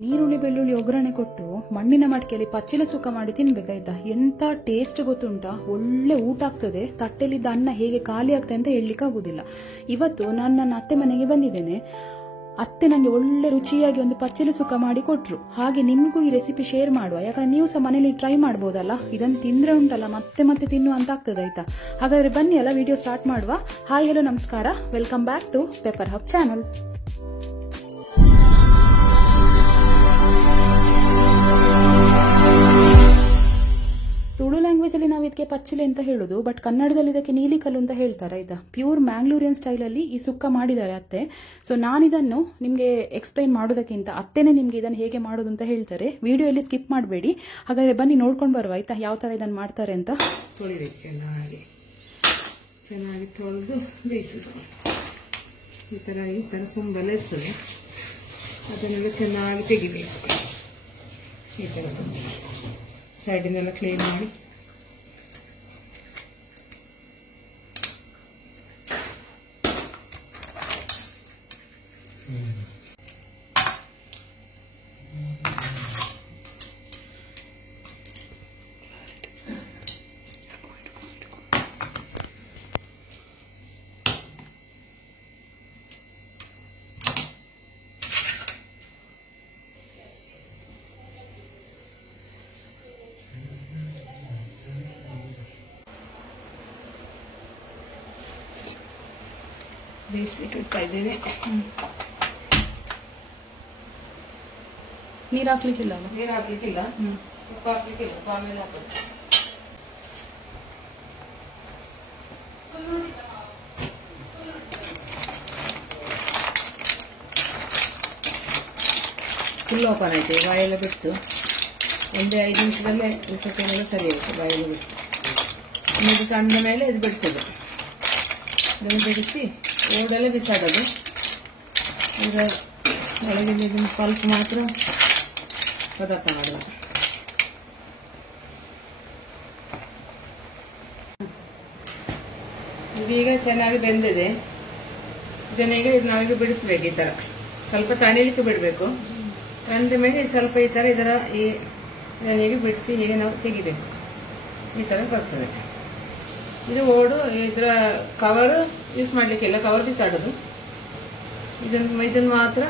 ನೀರುಳ್ಳಿ ಬೆಳ್ಳುಳ್ಳಿ ಒಗ್ಗರಣೆ ಕೊಟ್ಟು ಮಣ್ಣಿನ ಮಡಿಕೆಯಲ್ಲಿ ಪಚ್ಚಿಲ ಸುಕ್ಕ ಮಾಡಿ ತಿನ್ಬೇಕಾಯ್ತಾ. ಎಂತ ಟೇಸ್ಟ್ ಗೊತ್ತುಂಟಾ, ಒಳ್ಳೆ ಊಟ ಆಗ್ತದೆ. ತಟ್ಟೆಲಿದ್ದ ಅನ್ನ ಹೇಗೆ ಖಾಲಿ ಆಗ್ತದೆ ಅಂತ ಹೇಳಲಿಕ್ಕಾಗುದಿಲ್ಲ. ಇವತ್ತು ನಾನು ನನ್ನ ಅತ್ತೆ ಮನೆಗೆ ಬಂದಿದ್ದೇನೆ. ಅತ್ತೆ ನಂಗೆ ಒಳ್ಳೆ ರುಚಿಯಾಗಿ ಒಂದು ಪಚ್ಚಿಲ ಸುಕ್ಕ ಮಾಡಿ ಕೊಟ್ರು. ಹಾಗೆ ನಿಮ್ಗೂ ಈ ರೆಸಿಪಿ ಶೇರ್ ಮಾಡುವ, ಯಾಕಂದ್ರೆ ನೀವು ಸಹ ಮನೇಲಿ ಟ್ರೈ ಮಾಡ್ಬೋದಲ್ಲ. ಇದನ್ನು ತಿಂದ್ರೆ ಉಂಟಲ್ಲ ಮತ್ತೆ ಮತ್ತೆ ತಿನ್ನುವ ಅಂತ ಆಗ್ತದೆ ಆಯ್ತಾ. ಹಾಗಾದ್ರೆ ಬನ್ನಿ ಅಲ್ಲ ವಿಡಿಯೋ ಸ್ಟಾರ್ಟ್ ಮಾಡುವ. ಹಾಯ್ ಹಲೋ ನಮಸ್ಕಾರ, welcome back to Pepper Hub channel. Tulu language ಅಲ್ಲಿ ನಾವು ಇದಕ್ಕೆ ಪಚ್ಚಿಲೆ ಅಂತ ಹೇಳುದು, ಬಟ್ ಕನ್ನಡದಲ್ಲಿ ಇದಕ್ಕೆ ನೀಲಿಕಲ್ಲು ಅಂತ ಹೇಳ್ತಾರೆ ಆಯ್ತಾ. ಪ್ಯೂರ್ ಮ್ಯಾಂಗ್ಳೂರಿಯನ್ ಸ್ಟೈಲ್ ಅಲ್ಲಿ ಈ ಸುಕ್ಕ ಮಾಡಿದ್ದಾರೆ ಅತ್ತೆ. ಸೊ ನಾನಿದನ್ನು ನಿಮ್ಗೆ ಎಕ್ಸ್ಪ್ಲೈನ್ ಮಾಡೋದಕ್ಕಿಂತ ಅತ್ತೆನೆ ನಿಮ್ಗೆ ಇದನ್ನು ಹೇಗೆ ಮಾಡೋದು ಅಂತ ಹೇಳ್ತಾರೆ. ವಿಡಿಯೋಯಲ್ಲಿ ಸ್ಕಿಪ್ ಮಾಡಬೇಡಿ. ಹಾಗಾದ್ರೆ ಬನ್ನಿ ನೋಡ್ಕೊಂಡು ಬರುವ ಆಯ್ತಾ, ಯಾವ ತರ ಇದನ್ನು ಮಾಡ್ತಾರೆ ಅಂತ. ತೊಳಿಬೇಕು, ಚೆನ್ನಾಗಿ ತೊಳೆದು ಬೇಯಿಸಿದ್ರು. ಈ ತರ ಸೊಂಬೆಲ್ಲ ಇರ್ತದೆ, ಅದನ್ನೆಲ್ಲ ಚೆನ್ನಾಗಿ ತೆಗಿಬೇಕು. ಈ ತರ ಸೊಂಬೆ ಸೈಡಿನೆಲ್ಲ ಕ್ಲೀನ್ ಮಾಡಿ ಬೇಯಿಸ್ಲಿಕ್ಕೆ ಇಡ್ತಾ ಇದ್ದೇನೆ. ನೀರು ಹಾಕ್ಲಿಕ್ಕಿಲ್ಲ, ನೀರು ಹಾಕ್ಲಿಕ್ಕಿಲ್ಲ, ಉಪ್ಪು ಹಾಕ್ಲಿಕ್ಕಿಲ್ಲ, ಉಪ್ಪು ಆಮೇಲೆ ಹಾಕೋದು. ಫುಲ್ ಓಪನ್ ಆಯ್ತು, ಬಾಯೆಲ್ಲ ಬಿಟ್ಟು ಒಂದೇ 5 ನಿಮಿಷದಲ್ಲೇ ರಿಸೆಪ್ಟೆಲ್ಲ ಸರಿ ಆಯ್ತು. ಬಾಯೆಲ್ಲ ಬಿಟ್ಟು ಇದು ಕಂಡ ಮೇಲೆ ಇದು ಬಿಡಿಸೋದು. ಇದನ್ನು ಬಿಡಿಸಿ ಓಡೆಲ್ಲ ಬಿಸಾಡೋದು. ಇದರ ಒಳಗಿನ ಇದನ್ನು ಪಲ್ಪ್ ಮಾತ್ರ ಪದಾರ್ಥ ಮಾಡೋದು. ಇದೀಗ ಚೆನ್ನಾಗಿ ಬೆಂದಿದೆ. ಇದನ್ನೀಗ ನಾವೀಗ ಬಿಡಿಸ್ಬೇಕು. ಈ ತರ ಸ್ವಲ್ಪ ತಣಿಲಿಕ್ಕೆ ಬಿಡಬೇಕು. ತಂದ ಮೇಲೆ ಸ್ವಲ್ಪ ಈ ತರ ಇದನ್ನೀಗ ಬಿಡಿಸಿ ಹೀಗೆ ನಾವು ತೆಗಿಬೇಕು. ಈ ತರ ಬರ್ತದೆ. ಇದು ಓಡು, ಇದರ ಕವರ್ ಯೂಸ್ ಮಾಡ್ಲಿಕ್ಕಿಲ್ಲ, ಕವರ್ ಬಿಸಾಡೋದು. ಇದನ್ನ ಮಾತ್ರ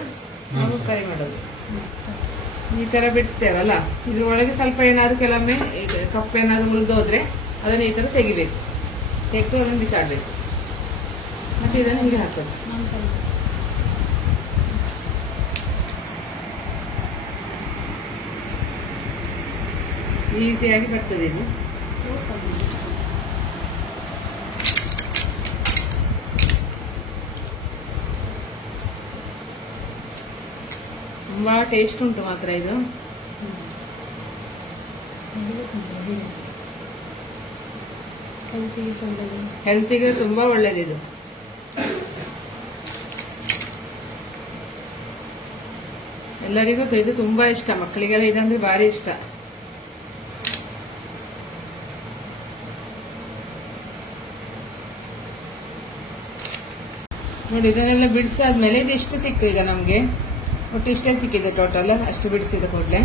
ನಾವು ಕೈ ಮಾಡೋದು. ಈ ತರ ಬಿಡಿಸ್ತೇವಲ್ಲ, ಇದ್ರೊಳಗೆ ಸ್ವಲ್ಪ ಏನಾದ್ರು ಕೆಲವೊಮ್ಮೆ ಕಪ್ಪು ಏನಾದ್ರು ಉಳಿದೋದ್ರೆ ಅದನ್ನ ಈ ತರ ತೆಗಿಬೇಕು. ತೆಗೆದು ಅದನ್ನು ಬಿಸಾಡ್ಬೇಕು. ಮತ್ತೆ ಇದನ್ನು ಹಿಂಗೆ ಹಾಕೋದು. ಈಸಿಯಾಗಿ ಬರ್ತದೆ ಇದು. ತುಂಬಾ ಟೇಸ್ಟ್ ಉಂಟು ಮಾತ್ರ ಇದು. ಹೆಲ್ತಿಗೆ ತುಂಬಾ ಒಳ್ಳೇದಿದು. ಎಲ್ಲರಿಗೂ ಇದು ತುಂಬಾ ಇಷ್ಟ, ಮಕ್ಕಳಿಗೆಲ್ಲ ಇದಂದ್ರೆ ಭಾರಿ ಇಷ್ಟ. ನೋಡಿ, ಇದನ್ನೆಲ್ಲ ಬಿಡಿಸಾದ್ಮೇಲೆ ಇದು ಇಷ್ಟು ಸಿಕ್ತು. ಈಗ ನಮ್ಗೆ ಒಟ್ಟು ಇಷ್ಟೇ ಸಿಕ್ಕಿದೆ ಟೋಟಲ್. ಅಷ್ಟು ಬಿಡಿಸಿದ ಕೂಡಲೇ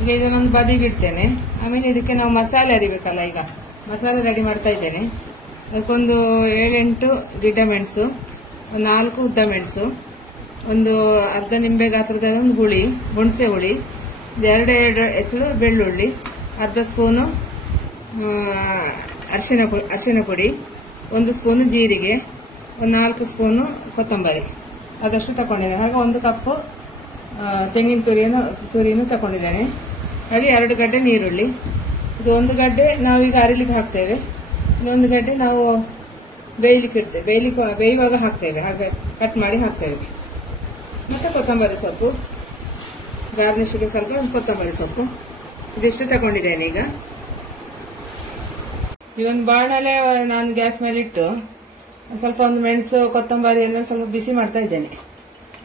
ಈಗ ಇದನ್ನೊಂದು ಬದಿಗೆ ಇಡ್ತೇನೆ. ಆಮೇಲೆ ಇದಕ್ಕೆ ನಾವು ಮಸಾಲೆ ಅರಿಬೇಕಲ್ಲ, ಈಗ ಮಸಾಲೆ ರೆಡಿ ಮಾಡ್ತಾ ಇದ್ದೇನೆ. ಅದಕ್ಕೊಂದು 7-8 ಗಿಡ್ಡ ಮೆಣಸು, 4 ಉದ್ದ ಮೆಣಸು, ಒಂದು ಅರ್ಧ ನಿಂಬೆ ಗಾತ್ರದ ಒಂದು ಹುಳಿ, ಹುಣಸೆ ಹುಳಿ, 2 ಎಸಳು ಬೆಳ್ಳುಳ್ಳಿ, ಅರ್ಧ ಸ್ಪೂನು ಅರಿಶಿನ ಪುಡಿ, 1 ಸ್ಪೂನು ಜೀರಿಗೆ, ಒಂದು 4 ಸ್ಪೂನು ಕೊತ್ತಂಬರಿ ಅದಷ್ಟು ತಗೊಂಡಿದ್ದೇನೆ. ಹಾಗೆ 1 ಕಪ್ಪು ತೆಂಗಿನ ತುರಿಯನ್ನು ತಗೊಂಡಿದ್ದೇನೆ. ಹಾಗೆ 2 ಗಡ್ಡೆ ನೀರುಳ್ಳಿ. ಇದು 1 ಗಡ್ಡೆ ನಾವೀಗ ಅರಿಲಿಕ್ಕೆ ಹಾಕ್ತೇವೆ, ಇನ್ನೊಂದು ಗಡ್ಡೆ ನಾವು ಬೇಯಲಿಕ್ಕೆ ಇಡ್ತೇವೆ. ಬೇಯುವಾಗ ಹಾಕ್ತೇವೆ, ಹಾಗೆ ಕಟ್ ಮಾಡಿ ಹಾಕ್ತೇವೆ. ಮತ್ತೆ ಕೊತ್ತಂಬರಿ ಸೊಪ್ಪು, ಗಾರ್ನಿಷ್ಗೆ ಸ್ವಲ್ಪ ಕೊತ್ತಂಬರಿ ಸೊಪ್ಪು, ಇದಿಷ್ಟು ತಗೊಂಡಿದ್ದೇನೆ. ಈಗ ಒಂದು ಬಾಣಲೆ ನಾನು ಗ್ಯಾಸ್ ಮೇಲೆ ಇಟ್ಟು ಸ್ವಲ್ಪ ಒಂದು ಮೆಣಸು ಕೊತ್ತಂಬರಿ ಎಲ್ಲ ಸ್ವಲ್ಪ ಬಿಸಿ ಮಾಡ್ತಾ ಇದ್ದೇನೆ.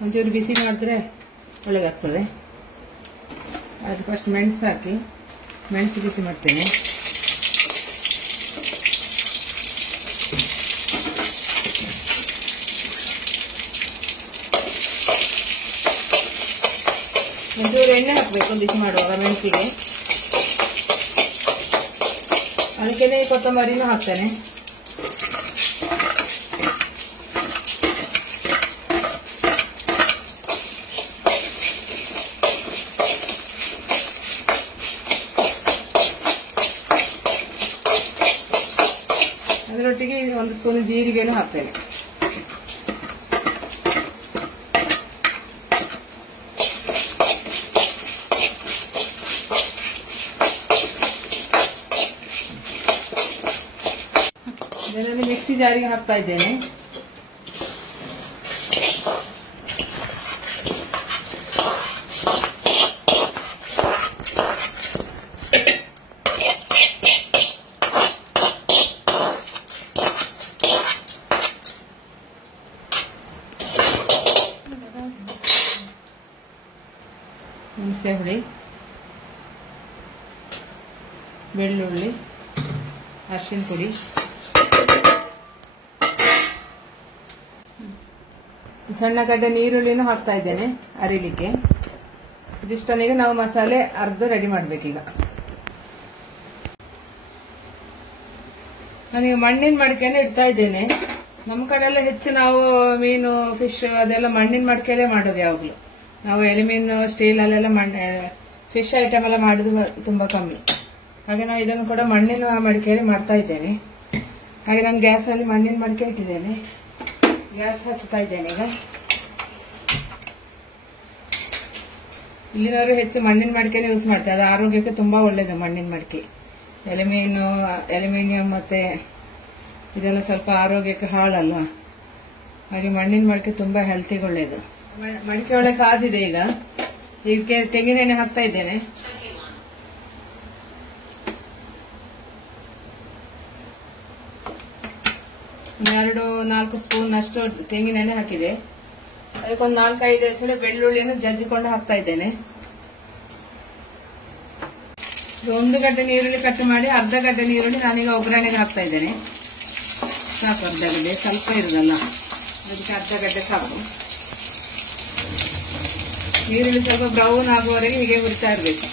ಒಂಚೂರು ಬಿಸಿ ಮಾಡಿದ್ರೆ ಒಳ್ಳೆದಾಗ್ತದೆ. ಅದು ಫಸ್ಟ್ ಮೆಣಸು ಹಾಕಿ ಮೆಣಸು ಬಿಸಿ ಮಾಡ್ತೇನೆ. ಒಂಚೂರು ಎಣ್ಣೆ ಹಾಕಬೇಕು ಬಿಸಿ ಮಾಡುವಾಗ ಮೆಣಸಿಗೆ. ಅದಕ್ಕೆ ಕೊತ್ತಂಬರಿನೂ ಹಾಕ್ತೇನೆ. ಅದರೊಟ್ಟಿಗೆ 1 ಸ್ಪೂನ್ ಜೀರಿಗೆನೂ ಹಾಕ್ತೇನೆ. ಇದರಲ್ಲಿ ಮಿಕ್ಸಿ ಜಾರಿಗೆ ಹಾಕ್ತಾ ಇದ್ದೇನೆ. ಹುಣಸೆ ಹುಳಿ, ಬೆಳ್ಳುಳ್ಳಿ, ಅರಿಶಿನ ಪುಡಿ, ಸಣ್ಣ ಗಡ್ಡೆ ನೀರುಳ್ಳಿನೂ ಹಾಕ್ತಾ ಇದ್ದೇನೆ ಅರಿಲಿಕ್ಕೆ. ಇದಿಷ್ಟನಿಗೆ ನಾವು ಮಸಾಲೆ ಅರ್ಧ ರೆಡಿ ಮಾಡ್ಬೇಕೀಗ. ನಾನೀಗ ಮಣ್ಣಿನ ಮಡಿಕೆನ ಇಡ್ತಾ ಇದ್ದೇನೆ. ನಮ್ಮ ಕಡೆ ಎಲ್ಲ ಹೆಚ್ಚು ನಾವು ಮೀನು ಫಿಶ್ ಅದೆಲ್ಲ ಮಣ್ಣಿನ ಮಡಿಕೆಯಲ್ಲೇ ಮಾಡೋದು. ಯಾವಾಗ್ಲೂ ನಾವು ಎಲಿಮೀನ್ ಸ್ಟೀಲ್ ಅಲ್ಲೆಲ್ಲ ಫಿಶ್ ಐಟಮ್ ಎಲ್ಲ ಮಾಡೋದು ತುಂಬಾ ಕಮ್ಮಿ. ಹಾಗೆ ನಾವು ಇದನ್ನು ಕೂಡ ಮಣ್ಣಿನ ಮಡಿಕೆಯಲ್ಲಿ ಮಾಡ್ತಾ ಇದ್ದೇನೆ. ಹಾಗೆ ನಾನು ಗ್ಯಾಸ್ ಅಲ್ಲಿ ಮಣ್ಣಿನ ಮಡಿಕೆ ಇಟ್ಟಿದ್ದೇನೆ. ಗ್ಯಾಸ್ ಹಚ್ಚುತ್ತಾ ಇದ್ದೇನೆ ಈಗ. ಇಲ್ಲಿನವರು ಹೆಚ್ಚು ಮಣ್ಣಿನ ಮಡಿಕೆನೇ ಯೂಸ್ ಮಾಡ್ತಾರೆ. ಅದು ಆರೋಗ್ಯಕ್ಕೆ ತುಂಬಾ ಒಳ್ಳೇದು ಮಣ್ಣಿನ ಮಡಿಕೆ. ಅಲ್ಯೂಮಿನಿಯಂ ಮತ್ತೆ ಇದೆಲ್ಲ ಸ್ವಲ್ಪ ಆರೋಗ್ಯಕ್ಕೆ ಹಾಳಲ್ವಾ. ಹಾಗೆ ಮಣ್ಣಿನ ಮಡಿಕೆ ತುಂಬಾ ಹೆಲ್ತಿಗೆ ಒಳ್ಳೇದು. ಮಡಿಕೆ ಒಳಗೆ ಕಾದಿದೆ. ಈಗ ಇದಕ್ಕೆ ತೆಂಗಿನೆಣ್ಣೆ ಹಾಕ್ತಾ ಇದ್ದೇನೆ. ಒಂದು 2-4 ಸ್ಪೂನ್ ಅಷ್ಟು ತೆಂಗಿನೆಣ್ಣೆ ಹಾಕಿದೆ. ಅದಕ್ಕೊಂದು 4-5 ಎಸಳು ಬೆಳ್ಳುಳ್ಳಿಯನ್ನು ಜಜ್ಜಿಕೊಂಡು ಹಾಕ್ತಾ ಇದ್ದೇನೆ. 1 ಗಡ್ಡೆ ನೀರುಳ್ಳಿ ಕಟ್ ಮಾಡಿ, ಅರ್ಧ ಗಡ್ಡೆ ನೀರುಳ್ಳಿ ನಾನೀಗ ಒಗ್ಗರಣೆಗೆ ಹಾಕ್ತಾ ಇದ್ದೇನೆ. ಸಾಕು, ಅರ್ಧ ಗಡ್ಡೆ ಸ್ವಲ್ಪ ಇರುದಲ್ಲ, ಅದಕ್ಕೆ ಅರ್ಧ ಗಡ್ಡೆ ಸಾಕು. ನೀರುಳ್ಳಿ ಸ್ವಲ್ಪ ಬ್ರೌನ್ ಆಗುವವರೆಗೆ ಹೀಗೆ ಹುರಿತಾ ಇರಬೇಕು.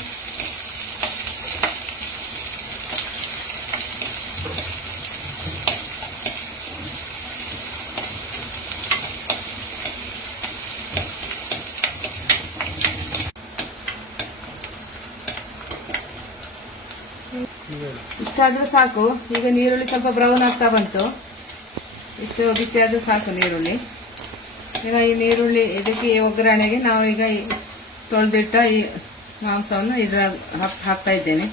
ಇಷ್ಟಾದ್ರೂ ಸಾಕು. ಈಗ ನೀರುಳ್ಳಿ ಸ್ವಲ್ಪ ಬ್ರೌನ್ ಆಗ್ತಾ ಬಂತು. ಇಷ್ಟು ಬಿಸಿ ಆದ್ರೂ ಸಾಕು ನೀರುಳ್ಳಿ. ಈಗ ಈ ನೀರುಳ್ಳಿ ಇದಕ್ಕೆ ಒಗ್ಗರಣೆಗೆ ನಾವು ಈಗ ತೊಳೆದಿಟ್ಟ ಈ ಮಾಂಸವನ್ನು ಇದರ ಹಾಕ್ತಾ ಇದ್ದೇನೆ.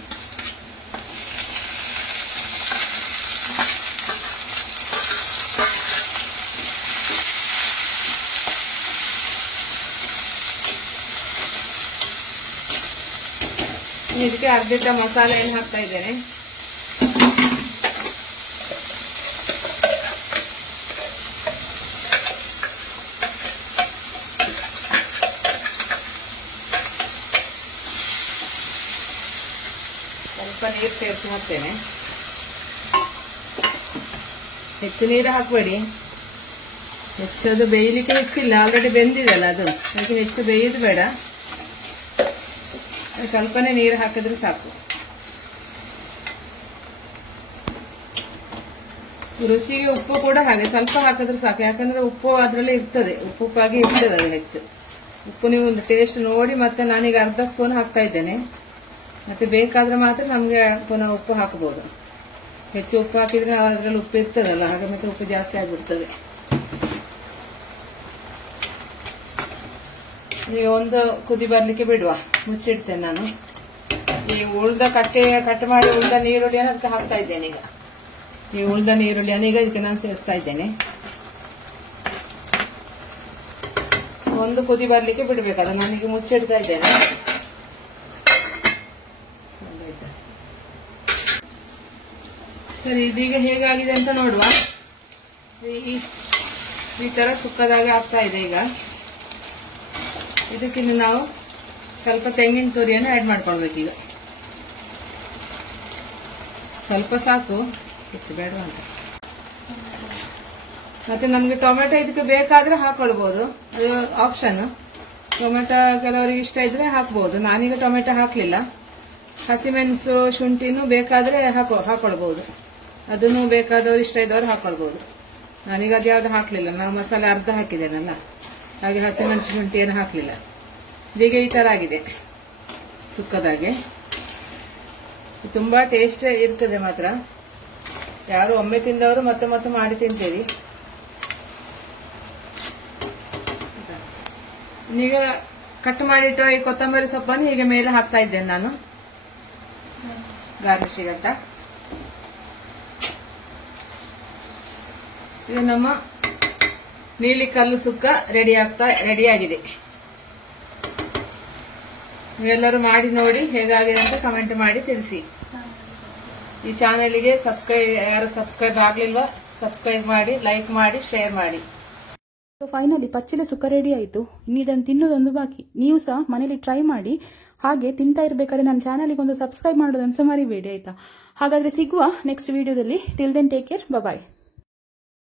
ಇದಕ್ಕೆ ಅರ್ಧ ಮಸಾಲೆಯನ್ನು ಹಾಕ್ತಾ ಇದ್ದೇನೆ. ಸ್ವಲ್ಪ ನೀರು ಸೇರಿಸಿ ಹಾಕ್ತೇನೆ. ಹೆಚ್ಚು ನೀರು ಹಾಕಬೇಡಿ. ಹೆಚ್ಚದು ಬೇಯಲಿಕ್ಕೆ ಹೆಚ್ಚಿಲ್ಲ, ಆಲ್ರೆಡಿ ಬೆಂದಿದೆಲ್ಲ ಅದು. ಅದಕ್ಕೆ ಹೆಚ್ಚು ಬೇಯೋದು ಬೇಡ, ಸ್ವಲ್ಪನೇ ನೀರು ಹಾಕಿದ್ರೆ ಸಾಕು. ರುಚಿಗೆ ಉಪ್ಪು ಕೂಡ ಹಾಗೆ ಸ್ವಲ್ಪ ಹಾಕಿದ್ರೆ ಸಾಕು. ಯಾಕಂದ್ರೆ ಉಪ್ಪು ಅದರಲ್ಲಿ ಇರ್ತದೆ, ಉಪ್ಪಾಗಿ ಇರ್ತದೆ ಅದು ಹೆಚ್ಚು. ಉಪ್ಪು ನೀವು ಒಂದು ಟೇಸ್ಟ್ ನೋಡಿ. ಮತ್ತೆ ನಾನೀಗ ಅರ್ಧ ಸ್ಪೂನ್ ಹಾಕ್ತಾ ಇದ್ದೇನೆ. ಮತ್ತೆ ಬೇಕಾದ್ರೆ ಮಾತ್ರ ನಮ್ಗೆ ಪುನಃ ಉಪ್ಪು ಹಾಕಬಹುದು. ಹೆಚ್ಚು ಉಪ್ಪು ಹಾಕಿದ್ರೆ ಅದರಲ್ಲಿ ಉಪ್ಪು ಇರ್ತದಲ್ಲ, ಹಾಗೆ ಮತ್ತೆ ಉಪ್ಪು ಜಾಸ್ತಿ ಆಗಿಬಿಡ್ತದೆ. ಈಗ ಒಂದು ಕುದಿ ಬರ್ಲಿಕ್ಕೆ ಬಿಡುವ, ಮುಚ್ಚಿಡ್ತೇನೆ ನಾನು. ಈ ಕಟ್ ಮಾಡಿ ಉಳ್ದ ನೀರುಳ್ಳಿಯನ್ನು ಅದಕ್ಕೆ ಹಾಕ್ತಾ ಇದ್ದೇನೆ. ಈಗ ಈ ಉಳ್ದ ನೀರುಳ್ಳಿಯನ್ನು ಈಗ ಇದಕ್ಕೆ ನಾನು ಸೇರಿಸ್ತಾ ಇದ್ದೇನೆ. ಒಂದು ಕುದಿ ಬರ್ಲಿಕ್ಕೆ ಬಿಡ್ಬೇಕು, ಅದು ನಾನೀಗ ಮುಚ್ಚಿಡ್ತಾ ಇದ್ದೇನೆ. ಸರಿ, ಇದೀಗ ಹೇಗಾಗಿದೆ ಅಂತ ನೋಡುವ. ಈ ತರ ಸುಕ್ಕದಾಗ ಆಗ್ತಾ ಇದೆ. ಈಗ ಇದಕ್ಕಿನ್ನು ನಾವು ಸ್ವಲ್ಪ ತೆಂಗಿನ ತುರಿಯನ್ನು ಆಡ್ ಮಾಡ್ಕೊಳ್ಬೇಕು. ಈಗ ಸ್ವಲ್ಪ ಸಾಕು, ಹೆಚ್ಚು ಬೇಡ ಅಂತ. ಮತ್ತೆ ನಮ್ಗೆ ಟೊಮೆಟೊ ಇದಕ್ಕೆ ಬೇಕಾದ್ರೆ ಹಾಕೊಳ್ಬಹುದು, ಅದು ಆಪ್ಷನ್. ಟೊಮೆಟೊ ಕೆಲವರಿಗೆ ಇಷ್ಟ ಇದ್ರೆ ಹಾಕ್ಬಹುದು. ನಾನೀಗ ಟೊಮೆಟೊ ಹಾಕ್ಲಿಲ್ಲ. ಹಸಿಮೆಣಸು ಶುಂಠಿನೂ ಬೇಕಾದ್ರೆ ಹಾಕೊಳ್ಬಹುದು. ಅದನ್ನು ಬೇಕಾದವ್ರು ಇಷ್ಟ ಇದ್ದವ್ರು ಹಾಕೊಳ್ಬಹುದು. ನಾನೀಗ ಅದ್ಯಾವ್ದು ಹಾಕ್ಲಿಲ್ಲ. ನಾವು ಮಸಾಲೆ ಅರ್ಧ ಹಾಕಿದ್ದೇನಲ್ಲ, ಹಾಗೆ ಹಸಿಮೆಣಸು ಶುಂಠಿ ಏನು ಹಾಕ್ಲಿಲ್ಲ. ಹೀಗೆ ಈ ತರ ಆಗಿದೆ ಸುಕ್ಕದಾಗೆ. ತುಂಬಾ ಟೇಸ್ಟ್ ಇರ್ತದೆ ಮಾತ್ರ. ಯಾರು ಒಮ್ಮೆ ತಿಂದವರು ಮತ್ತೆ ಮತ್ತೆ ಮಾಡಿ ತಿಂತೀರಿ. ಈಗ ಕಟ್ ಮಾಡಿಟ್ಟು ಈ ಕೊತ್ತಂಬರಿ ಸೊಪ್ಪನ್ನು ಹೀಗೆ ಮೇಲೆ ಹಾಕ್ತಾ ಇದ್ದೇನೆ ನಾನು ಗಾರ್ನಿಶಿಗಂತ. ಇದು ನಮ್ಮ ನೀಲಿ ಕಲ್ಲು ಸುಕ್ಕ ರೆಡಿಯಾಗಿದೆ. ನೀವೆಲ್ಲರೂ ಮಾಡಿ ನೋಡಿ ಹೇಗಾಗಿದೆ ಅಂತ ಕಮೆಂಟ್ ಮಾಡಿ ತಿಳಿಸಿ. ಈ ಚಾನೆಲ್ಗೆ ಯಾರು ಸಬ್ಸ್ಕ್ರೈಬ್ ಆಗ್ಲಿಲ್ವಾ ಸಬ್ಸ್ಕ್ರೈಬ್ ಮಾಡಿ, ಲೈಕ್ ಮಾಡಿ, ಶೇರ್ ಮಾಡಿ. ಫೈನಲಿ ಪಚ್ಚಿಲೆ ಸುಕ್ಕ ರೆಡಿ ಆಯಿತು. ಇನ್ನು ಇದನ್ನು ತಿನ್ನೋದೊಂದು ಬಾಕಿ. ನೀವು ಸಹ ಮನೇಲಿ ಟ್ರೈ ಮಾಡಿ. ಹಾಗೆ ತಿಂತಾ ಇರಬೇಕಾದ್ರೆ ನನ್ನ ಚಾನಲ್ಗೆ ಒಂದು ಸಬ್ಸ್ಕ್ರೈಬ್ ಮಾಡೋದನ್ನು ಸಹ ಮರಿಬೇಡಿ ಆಯ್ತಾ. ಹಾಗಾದ್ರೆ ಸಿಗುವ ನೆಕ್ಸ್ಟ್ ವಿಡಿಯೋದಲ್ಲಿ. ಟಿಲ್ ದೆನ್ ಟೇಕ್ ಕೇರ್, ಬಾಯ್.